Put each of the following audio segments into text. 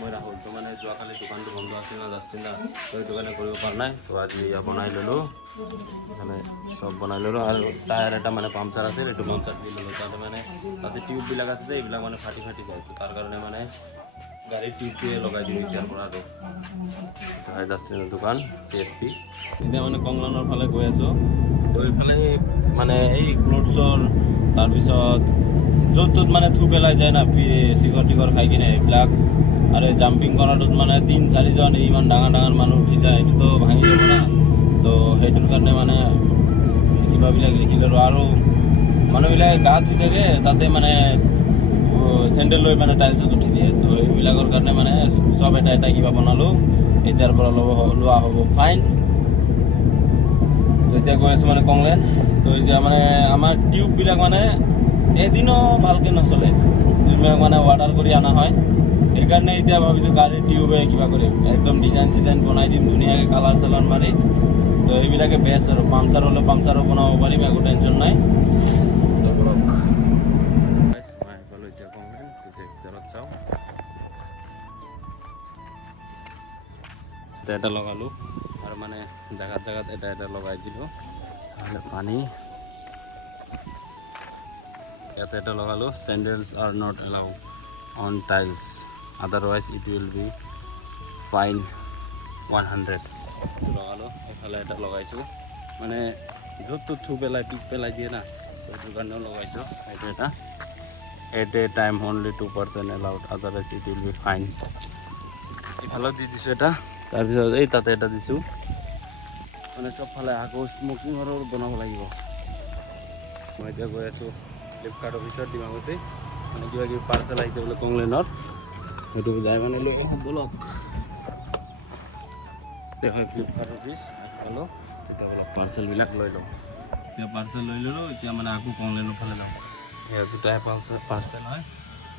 মই ৰাহুল তো মানে যোৱাকালি দোকানটো বন্ধ আছিল না জাষ্টিন দা তো সেইটো কাৰণে কৰিব পৰা নাই তো আজি এয়া বনাই ল'লোঁ মানে চব বনাই ল'লোঁ আৰু টায়াৰ এটা মানে পামচাৰ আছিল এইটো পামচাৰ দি ল'লোঁ তাতে মানে তাতে টিউববিলাক আছে যে এইবিলাক মানে ফাটি ফাটি যায় তো তাৰ কাৰণে মানে গাড়ীৰ টিউবটোৱে লগাই দিওঁ এতিয়াৰ পৰা আৰু হয় জাষ্টিনৰ দোকান CSP এতিয়া মানে কংলানৰ ফালে গৈ আছোঁ তো এইফালে মানে এই ক্লথছৰ তাৰপিছত য'ত ত'ত মানে থু পেলাই যায় না চিঘৰ টিঘৰ খাই কিনে এইবিলাক আৰু জাম্পিং কৰাটোত মানে 3-4জন ইমান ডাঙৰ ডাঙৰ মানুহ উঠি যায় এইটোতো ভাঙি যাব না তো সেইটোৰ কাৰণে মানে কিবাবিলাক লিখি ল'লোঁ আৰু মানুহবিলাকে গা ধুই থাকে তাতে মানে চেণ্ডেল লৈ মানে টাইলছত উঠি দিয়ে তো এইবিলাকৰ কাৰণে মানে চব এটা এটা কিবা বনালোঁ এতিয়াৰ পৰা লোৱা হ'ব ফাইন তো এতিয়া গৈ আছোঁ মানে কংলেন তো এতিয়া মানে আমাৰ টিউববিলাক মানে এদিনো ভালকৈ নচলে যোনবিলাক মানে অৰ্ডাৰ কৰি অনা হয় সেইকাৰণে এতিয়া ভাবিছোঁ গাড়ীৰ টিউবে কিবা কৰিম একদম ডিজাইন চিজাইন বনাই দিম ধুনীয়াকৈ কালাৰ চালাৰ মাৰি তো এইবিলাকে বেষ্ট আৰু পামচাৰ হ'লেও পামচাৰো বনাব পাৰিম একো টেনশ্যন নাই এতিয়া কংলেন ভিতৰত যাওঁ এটা লগালোঁ আৰু মানে জেগাত জেগাত এটা এটা লগাই দিলোঁ পানী ইয়াতে এটা লগালোঁ sandals are not allow on tiles otherwise it will be fine 100 লগালোঁ এইফালে এটা লগাইছোঁ মানে য'ত ত'ত থু পেলাই পিক পেলাই দিয়ে না সেইটো কাৰণেও লগাইছোঁ এইটো এটা at a time only 2% allowed otherwise it will be fine ইফালেও দি দিছোঁ এটা তাৰপিছত এই তাতে এটা দিছোঁ মানে চবফালে আকৌ স্মকিঙৰো বনাব লাগিব মই এতিয়া গৈ আছোঁ ফ্লিপকাৰ্ট অফিচত ডিমাকুছি মানে কিবা কিবি পাৰ্চেল আহিছে বোলে কংলেনৰ সেইটো যাই মানে লৈ আহোঁ বলক দেখোঁ ফ্লিপকাৰ্ট অফিচ পালোঁ তেতিয়া বোলক পাৰ্চেলবিলাক লৈ লওঁ এতিয়া পাৰ্চেল লৈ ল'লোঁ এতিয়া মানে আকৌ কংলেনৰ ফালে যাওঁ সেয়া দুটাই পাৰ্চেল হয়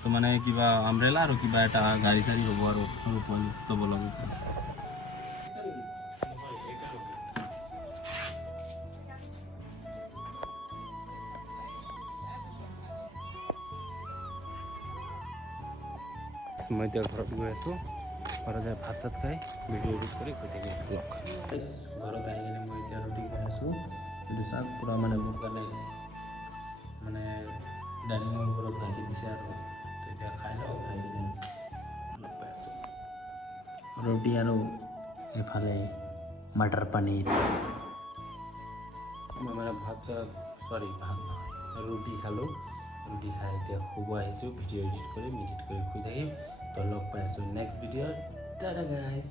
তো মানে কিবা আমব্ৰেলা আৰু কিবা এটা গাড়ী চাড়ী হ'ব আৰু সৰু পোৱালি ল'ব লাগে মই এতিয়া ঘৰত গৈ আছোঁ ঘৰত যাই ভাত চাত খাই ভিডিঅ' এডিট কৰি গৈ থাকিম ব্লগ ঘৰত আহি কিনে মই এতিয়া ৰুটি খাই আছোঁ কিন্তু চাওক পূৰা মানে মোৰ কাৰণে মানে ডাইনিঙৰ ওপৰত ৰাখি দিছে আৰু তেতিয়া খাই লওঁ খাই কিনে অলপ পাই আছোঁ ৰুটি আৰু এইফালে মটৰ পনীৰ মই মানে ভাত ৰুটি খালোঁ ৰুটি খাই এতিয়া শুব আহিছোঁ ভিডিঅ' এডিট কৰি শুই থাকিম তো লগ পাই আছোঁ নেক্সট ভিডিঅ'ত টাটা গাইজ